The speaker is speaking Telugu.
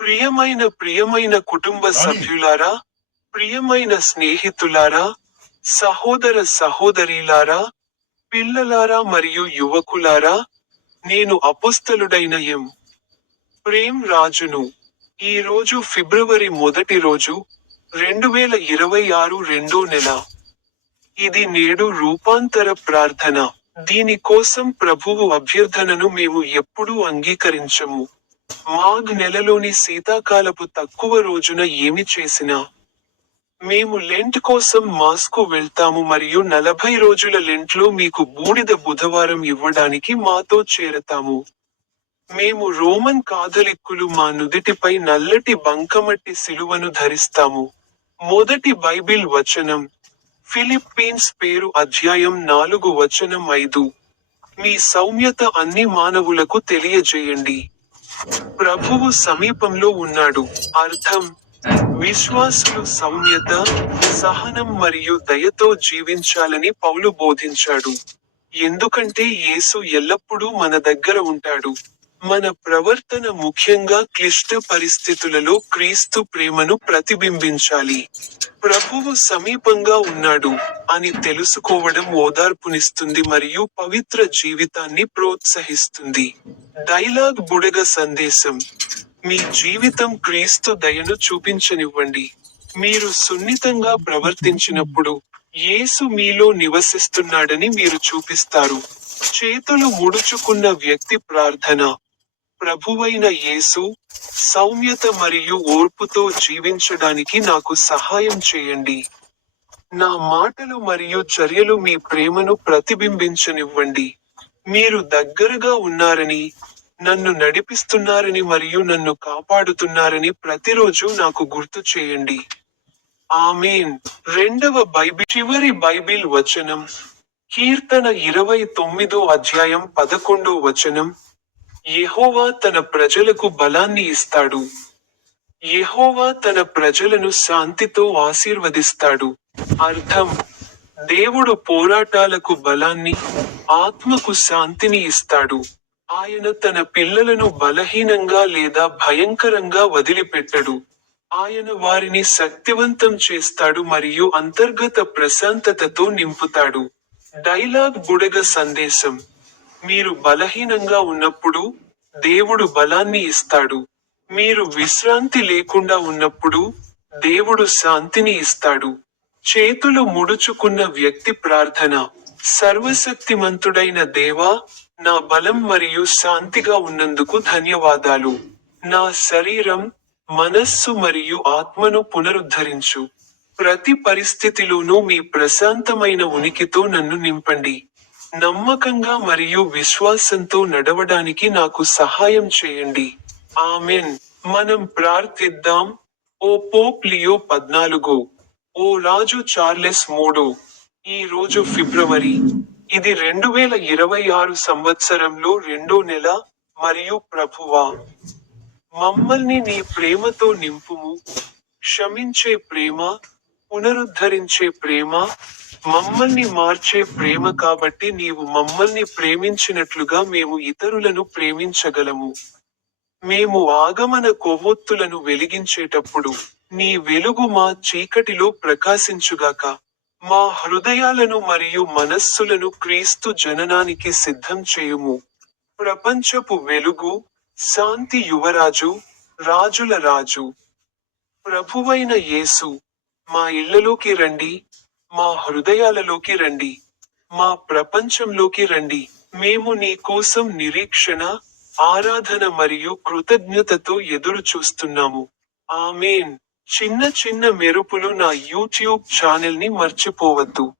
ప్రియమైన ప్రియమైన కుటుంబ సభ్యులారా ప్రియమైన స్నేహితులారా సహోదర సహోదరీలారా పిల్లలారా మరియు యువకులారా నేను అపుస్తలుడైన ఎం. ప్రేమ్ రాజును. ఈ రోజు ఫిబ్రవరి మొదటి రోజు రెండు వేల ఇరవై ఆరు రెండో నెల. ఇది నేడు రూపాంతర ప్రార్థన. దీని కోసం ప్రభువు అభ్యర్థనను మేము ఎప్పుడూ అంగీకరించము. మాఘ్ నెలలోని శీతాకాలపు తక్కువ రోజున ఏమి చేసినా? మేము లెంట్ కోసం మాస్కు వెళ్తాము మరియు నలభై రోజుల లెంట్లో మీకు బూడిద బుధవారం ఇవ్వడానికి మాతో చేరతాము. మేము రోమన్ కాథలిక్కులు మా నుదిటిపై నల్లటి బంకమట్టి సిలువను ధరిస్తాము. మొదటి బైబిల్ వచనం. ఫిలిప్పీన్స్ పేరు అధ్యాయం నాలుగు వచనం ఐదు. మీ సౌమ్యత అన్ని మానవులకు తెలియజేయండి. ప్రభువు సమీపంలో ఉన్నాడు. అర్థం విశ్వాసులు సౌమ్యత సహనం మరియు దయతో జీవించాలని పౌలు బోధించాడు. ఎందుకంటే యేసు ఎల్లప్పుడూ మన దగ్గర ఉంటాడు. మన ప్రవర్తన ముఖ్యంగా క్లిష్ట పరిస్థితులలో క్రీస్తు ప్రేమను ప్రతిబింబించాలి. ప్రభువు సమీపంగా ఉన్నాడు అని తెలుసుకోవడం ఓదార్పునిస్తుంది మరియు పవిత్ర జీవితాన్ని ప్రోత్సహిస్తుంది. డైలాగ్ బుడగ సందేశం. మీ జీవితం క్రీస్తు దయను చూపించనివ్వండి. మీరు సున్నితంగా ప్రవర్తించినప్పుడు యేసు మీలో నివసిస్తున్నాడని మీరు చూపిస్తారు. చేతులు ముడుచుకున్న వ్యక్తి ప్రార్థన. ప్రభువైన యేసు సౌమ్యత మరియు ఓర్పుతో జీవించడానికి నాకు సహాయం చేయండి. నా మాటలు మరియు చర్యలు మీ ప్రేమను ప్రతిబింబించనివ్వండి. మీరు దగ్గరగా ఉన్నారని నన్ను నడిపిస్తున్నారని మరియు నన్ను కాపాడుతున్నారని ప్రతిరోజు నాకు గుర్తు చేయండి. ఆమెన్. రెండవ బైబిల్ చివరి బైబిల్ వచనం కీర్తన ఇరవై తొమ్మిదో అధ్యాయం పదకొండో వచనం. యెహోవా తన ప్రజలకు బలాన్ని ఇస్తాడు. యెహోవా తన ప్రజలను శాంతితో ఆశీర్వదిస్తాడు. అర్థం. దేవుడు పోరాటాలకు బలాన్ని ఆత్మకు శాంతిని ఇస్తాడు. ఆయన తన పిల్లలను బలహీనంగా లేదా భయంకరంగా వదిలిపెట్టడు. ఆయన వారిని శక్తివంతం చేస్తాడు మరియు అంతర్గత ప్రశాంతతతో నింపుతాడు. డైలాగ్ బుడగ సందేశం. మీరు బలహీనంగా ఉన్నప్పుడు దేవుడు బలాన్ని ఇస్తాడు. మీరు విశ్రాంతి లేకుండా ఉన్నప్పుడు దేవుడు శాంతిని ఇస్తాడు. చేతులు ముడుచుకున్న వ్యక్తి ప్రార్థన. సర్వశక్తిమంతుడైన దేవా నా బలం మరియు శాంతిగా ఉన్నందుకు ధన్యవాదాలు. నా శరీరం మనస్సు మరియు ఆత్మను పునరుద్ధరించు. ప్రతి పరిస్థితిలోనూ మీ ప్రశాంతమైన ఉనికితో నన్ను నింపండి. నమ్మకంగా మరియు విశ్వాసంతో నడవడానికి నాకు సహాయం చేయండి. ఆమెన్. మనం ప్రార్థిద్దాం. ఓ పోప్ లియో పద్నాలుగు. ఓ రాజు చార్లెస్ మూడు ఈ రోజు ఫిబ్రవరి. ఇది రెండు వేల ఇరవై ఆరు సంవత్సరంలో రెండో నెల మరియు ప్రభువా. మమ్మల్ని నీ ప్రేమతో నింపుము. క్షమించే ప్రేమ పునరుద్ధరించే ప్రేమ మమ్మల్ని మార్చే ప్రేమ కాబట్టి నీవు మమ్మల్ని ప్రేమించినట్లుగా మేము ఇతరులను ప్రేమించగలము. మేము ఆగమన కొవ్వొత్తులను వెలిగించేటప్పుడు నీ వెలుగు మా చీకటిలో ప్రకాశించుగాక. మా హృదయాలను మరియు మనస్సులను క్రీస్తు జననానికి సిద్ధం చేయుము. ప్రపంచపు వెలుగు శాంతి యువరాజు రాజుల రాజు. ప్రభువైన యేసు మా ఇళ్ళలోకి రండి మా హృదయాలలోకి రండి మా ప్రపంచంలోకి రండి. మేము నీ కోసం నిరీక్షణ ఆరాధన మరియు కృతజ్ఞతతో ఎదురు చూస్తున్నాము. ఆమెన్. చిన్న చిన్న మెరుపులు నా యూట్యూబ్ ఛానల్ని మర్చిపోవద్దు.